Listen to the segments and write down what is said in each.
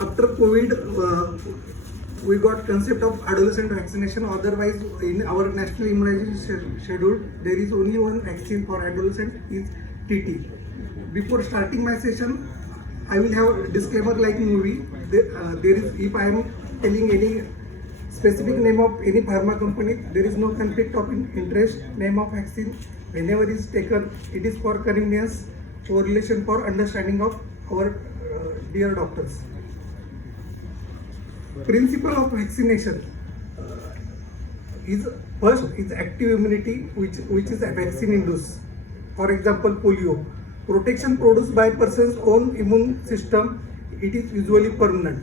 after COVID, we got concept of adolescent vaccination. Otherwise, in our national immunization schedule, there is only one vaccine for adolescent, is TT. Before starting my session, I will have a disclaimer like movie. There is, if I am telling any specific name of any pharma company, there is no conflict of interest. Name of vaccine, whenever is taken, it is for convenience, correlation, for understanding of our dear doctors. Principle of vaccination is first is active immunity, which is a vaccine induced. For example, polio. Protection produced by person's own immune system, it is usually permanent.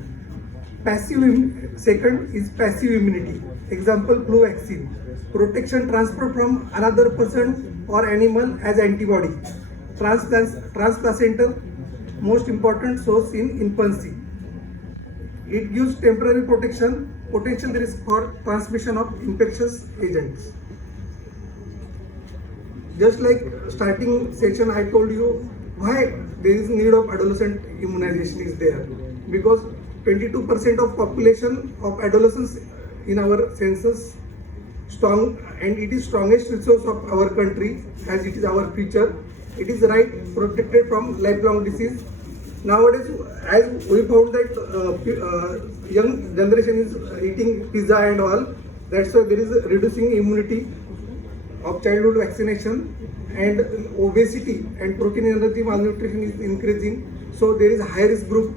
Second is passive immunity. Example, flu vaccine. Protection transferred from another person or animal as antibody. Transplacental, most important source in infancy. It gives temporary protection, potential risk for transmission of infectious agents. Just like starting session, I told you why there is need of adolescent immunization is there. Because 22% of population of adolescents in our census strong, and it is strongest resource of our country as it is our future. It is right protected from lifelong disease. Nowadays, as we found that young generation is eating pizza and all, that's why there is a reducing immunity of childhood vaccination, and obesity and protein energy malnutrition is increasing. So there is a high risk group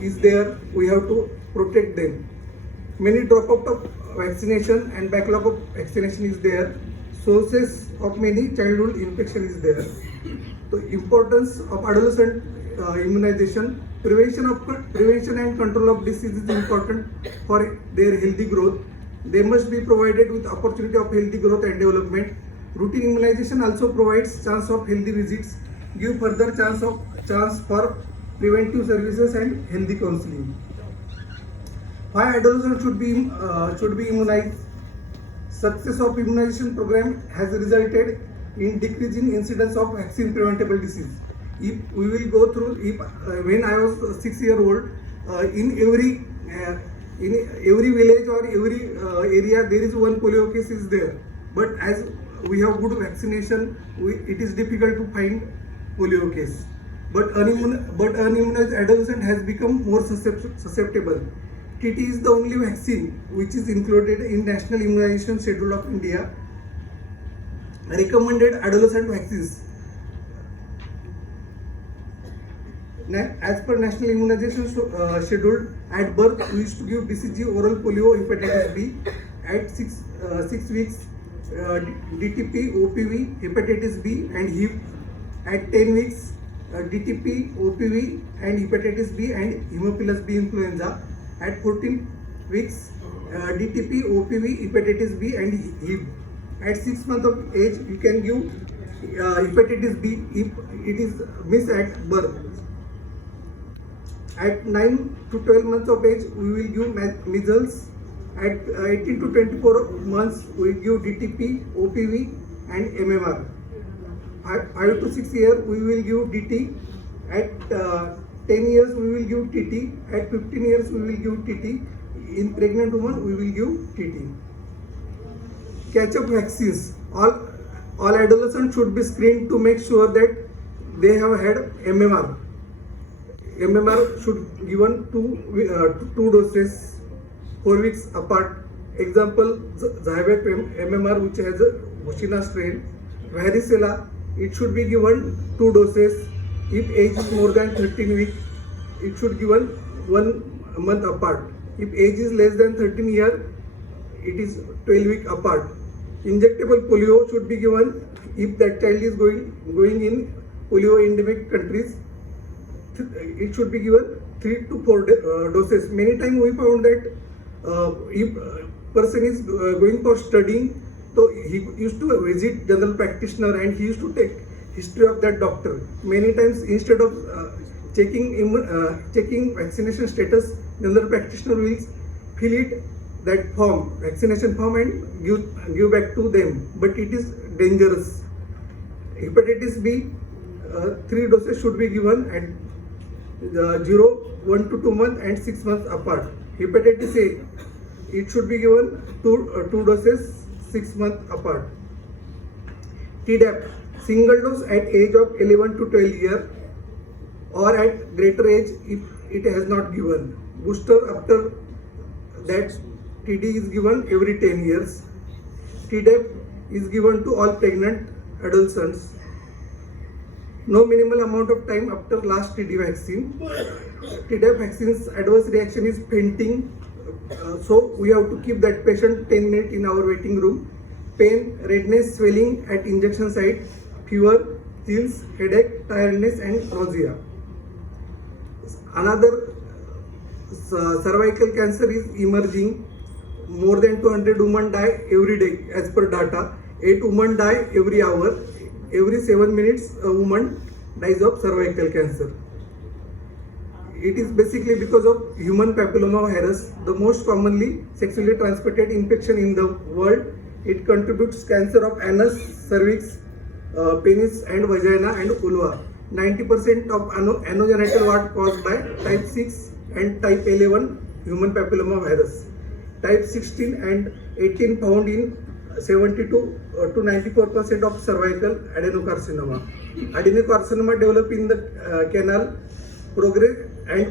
is there. We have to protect them. Many dropout of vaccination and backlog of vaccination is there. Sources of many childhood infection is there. The importance of adolescent immunization, prevention and control of disease is important for their healthy growth. They must be provided with opportunity of healthy growth and development. Routine immunization also provides chance of healthy visits, give further chance for preventive services and healthy counseling. Why adolescents should be immunized? Success of immunization program has resulted in decrease in incidence of vaccine preventable disease. If we will go through, when I was 6 years old, in every village or every area there is one polio case is there. But as we have good vaccination, it is difficult to find polio case. But unimmunized adolescent has become more susceptible. TT is the only vaccine which is included in National Immunization Schedule of India. Recommended adolescent vaccines. As per National Immunization Schedule, at birth we used to give BCG, oral polio, hepatitis B. At 6 weeks, DTP, OPV, hepatitis B and HIV. At 10 weeks, DTP, OPV and hepatitis B and Haemophilus B influenza. At 14 weeks, DTP, OPV, hepatitis B and HIV. At 6 months of age, you can give hepatitis B if it is missed at birth. At 9 to 12 months of age, we will give measles. At 18 to 24 months, we give DTP, OPV and MMR. At 5 to 6 years, we will give DT. At 10 years, we will give TT. At 15 years, we will give TT. In pregnant woman, we will give TT. Catch-up vaccines. All adolescents should be screened to make sure that they have had MMR. MMR should given two doses 4 weeks apart. Example, Zyvac MMR, which has a Bushina strain. Varicella, it should be given 2 doses. If age is more than 13 weeks, it should given 1 month apart. If age is less than 13 years, it is 12 weeks apart. Injectable polio should be given if that child is going in polio endemic countries. It should be given 3 to 4 doses. Many times we found that if person is going for studying, so he used to visit general practitioner and he used to take history of that doctor. Many times instead of checking vaccination status, general practitioner will fill it that form, vaccination form, and give back to them. But it is dangerous. Hepatitis B, 3 doses should be given at 0 1 to 2 months and 6 months apart. Hepatitis A, it should be given two doses 6 months apart. Tdap, single dose at age of 11 to 12 years or at greater age if it has not given. Booster after that TD is given every 10 years. Tdap is given to all pregnant adolescents. No minimal amount of time after last TD vaccine. Tdap vaccine's adverse reaction is fainting, so we have to keep that patient 10 minutes in our waiting room. Pain, redness, swelling at injection site, fever, chills, headache, tiredness and nausea. Another cervical cancer is emerging. More than 200 women die every day as per data. 8 women die every hour. Every 7 minutes a woman dies of cervical cancer. It is basically because of human papilloma virus, the most commonly sexually transmitted infection in the world. It contributes cancer of anus, cervix, penis and vagina and vulva. 90% of anogenital wart caused by type 6 and type 11 human papilloma virus. Type 16 and 18 found in 72 to 94% of cervical adenocarcinoma. Adenocarcinoma develop in the canal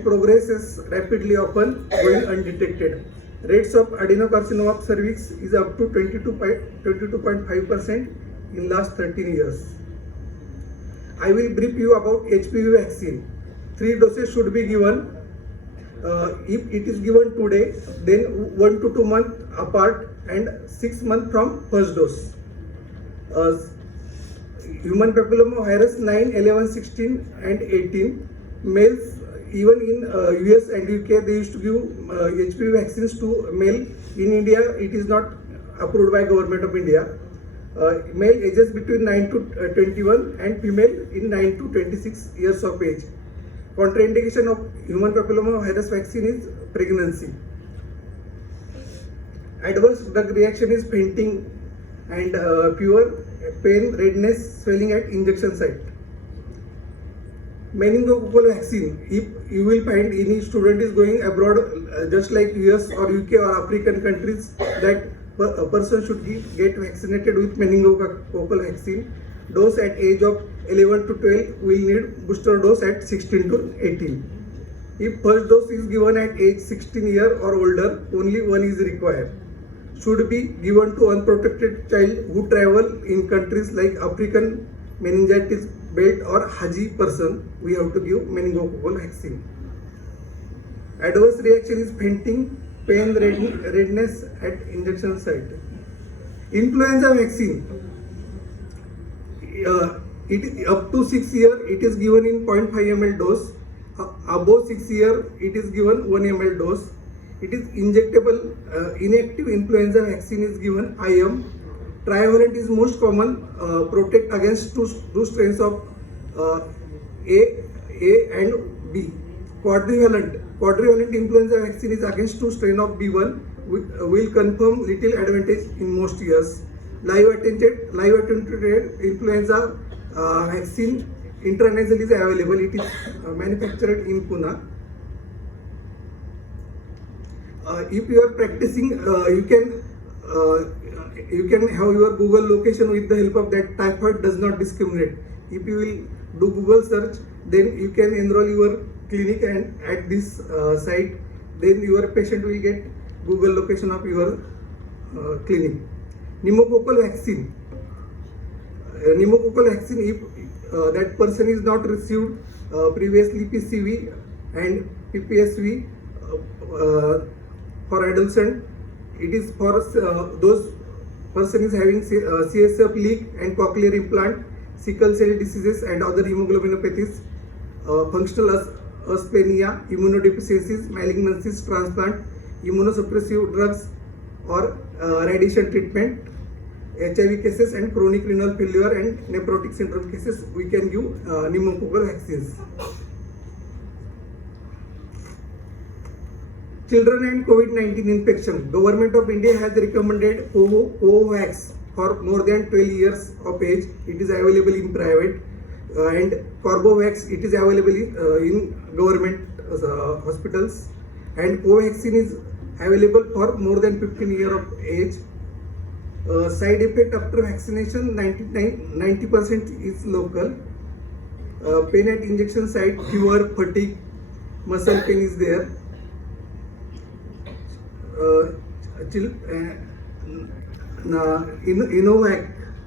progresses rapidly, often going undetected. Rates of adenocarcinoma of cervix is up to 22.5% in last 13 years. I will brief you about HPV vaccine. 3 doses should be given. If it is given today, then 1 to 2 months apart and 6 months from first dose. Human papilloma virus 9, 11, 16 and 18. Males, even in US and UK, they used to give HPV vaccines to male. In India, it is not approved by Government of India. Male ages between 9 to 21 and female in 9 to 26 years of age. Contraindication of human papilloma virus vaccine is pregnancy. Adverse drug reaction is fainting and fever, pain, redness, swelling at injection site. Meningococcal vaccine. If you will find any student is going abroad, just like US or UK or African countries, that a person should get vaccinated with meningococcal vaccine. Dose at age of 11 to 12 will need booster dose at 16 to 18. If first dose is given at age 16 years or older, only one is required. Should be given to unprotected child who travel in countries like African meningitis belt or Haji person. We have to give meningococcal vaccine. Adverse reaction is fainting, pain, redness at injection site. Influenza vaccine. It up to 6 years, it is given in 0.5 ml dose. Above 6 years, it is given 1 ml dose. It is injectable. Inactive influenza vaccine is given IM. Trivalent is most common. Protect against two strains of A and B. Quadrivalent influenza vaccine is against 2 strains of B1. Will confirm little advantage in most years. Live attenuated influenza vaccine intranasal is available. It is manufactured in Pune. If you are practicing, you can have your Google location with the help of that. Typhoid does not discriminate. If you will do Google search, then you can enroll your clinic and at this site. Then your patient will get Google location of your clinic. Pneumococcal vaccine. Pneumococcal vaccine, if that person is not received previously PCV and PPSV for adolescent, it is for those person is having CSF leak and cochlear implant, sickle cell diseases and other hemoglobinopathies, functional asthenia, immunodeficiencies, malignancies, transplant, immunosuppressive drugs or radiation treatment, HIV cases and chronic renal failure and nephrotic syndrome cases, we can give pneumococcal vaccines. Children and COVID-19 infection. Government of India has recommended Covovax for more than 12 years of age. It is available in private, and Corbevax, it is available in government hospitals, and Covaxin is available for more than 15 years of age. Side effect after vaccination 90% is local. Pain at injection site, fever, fatigue, muscle pain is there. Innovac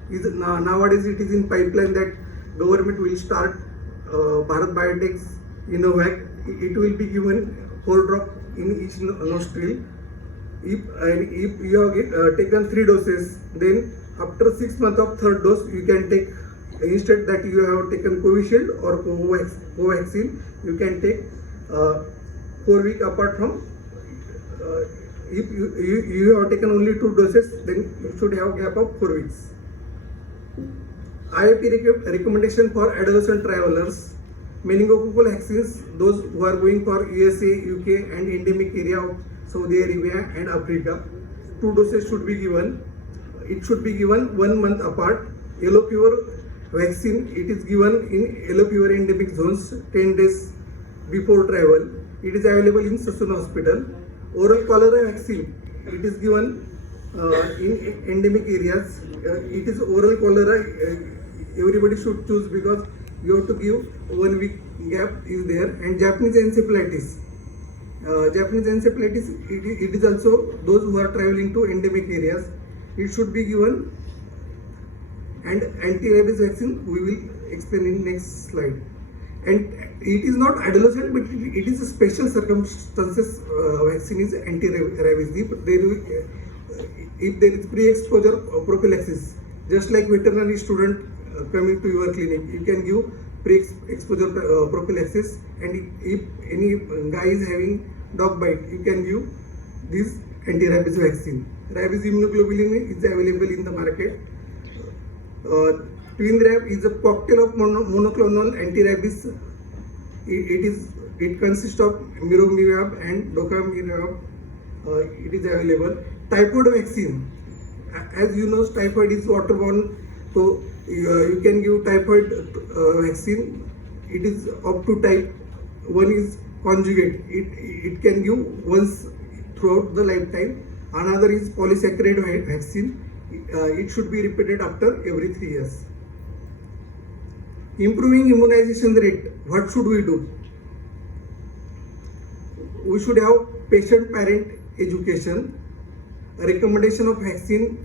is nowadays it is in pipeline that government will start Bharat Biotech's Innovac. It will be given 4 drops in each nostril. If you have taken 3 doses, then after 6 months of third dose you can take, instead that you have taken Covishield or Covaxin, you can take 4 weeks apart from. If you have taken only 2 doses, then you should have gap of 4 weeks. IIP recommendation for adolescent travelers. Meningococcal vaccines, those who are going for USA, UK and endemic area of Saudi Arabia and Africa, 2 doses should be given. It should be given 1 month apart. Yellow fever vaccine, it is given in yellow fever endemic zones 10 days before travel. It is available in Sassoon Hospital. Oral cholera vaccine, it is given in endemic areas. It is oral cholera, everybody should choose because you have to give 1 week gap is there. And Japanese encephalitis. Japanese encephalitis, it is also those who are traveling to endemic areas. It should be given. And anti-rabies vaccine we will explain in next slide. And it is not adolescent, but it is a special circumstances vaccine is anti-rabies. If there is pre-exposure prophylaxis, just like veterinary student coming to your clinic, you can give pre-exposure prophylaxis, and if any guy is having dog bite, you can give this anti-rabies vaccine. Rabies immunoglobulin is available in the market. Twinrab is a cocktail of monoclonal anti-rabies. It consists of miromivab and docamirab. It is available. Typhoid vaccine. As you know, typhoid is waterborne, so you can give typhoid vaccine. It is up to type. One is conjugate. It can give once throughout the lifetime. Another is polysaccharide vaccine. It should be repeated after every 3 years. Improving immunization rate. What should we do? We should have patient-parent education, recommendation of vaccine,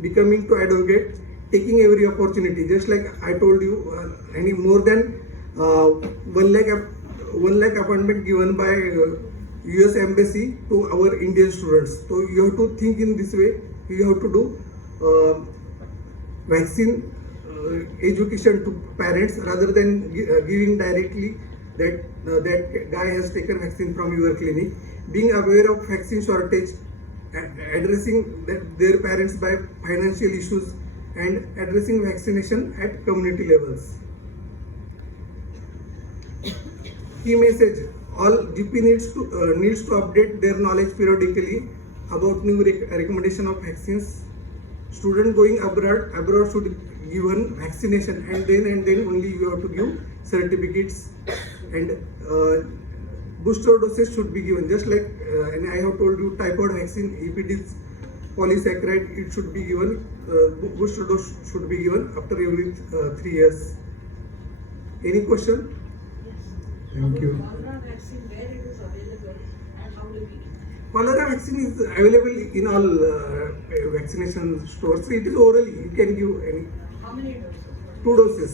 becoming to advocate, taking every opportunity. Just like I told you, any more than 1 lakh appointment given by US Embassy to our Indian students. So you have to think in this way. You have to do vaccine education to parents rather than giving directly that that guy has taken vaccine from your clinic. Being aware of vaccine shortage, addressing their parents by financial issues, and addressing vaccination at community levels. Key message: all GP needs to update their knowledge periodically about new recommendation of vaccines. Student going abroad should given vaccination, and then only you have to give certificates, and booster doses should be given. Just like and I have told you, typhoid vaccine, if it is polysaccharide, it should be given. Booster dose should be given after every 3 years. Any question? Thank you. Cholera vaccine, where it is available and how will we get? Cholera vaccine is available in all vaccination stores. It is orally. You can give any How many doses? 2 doses.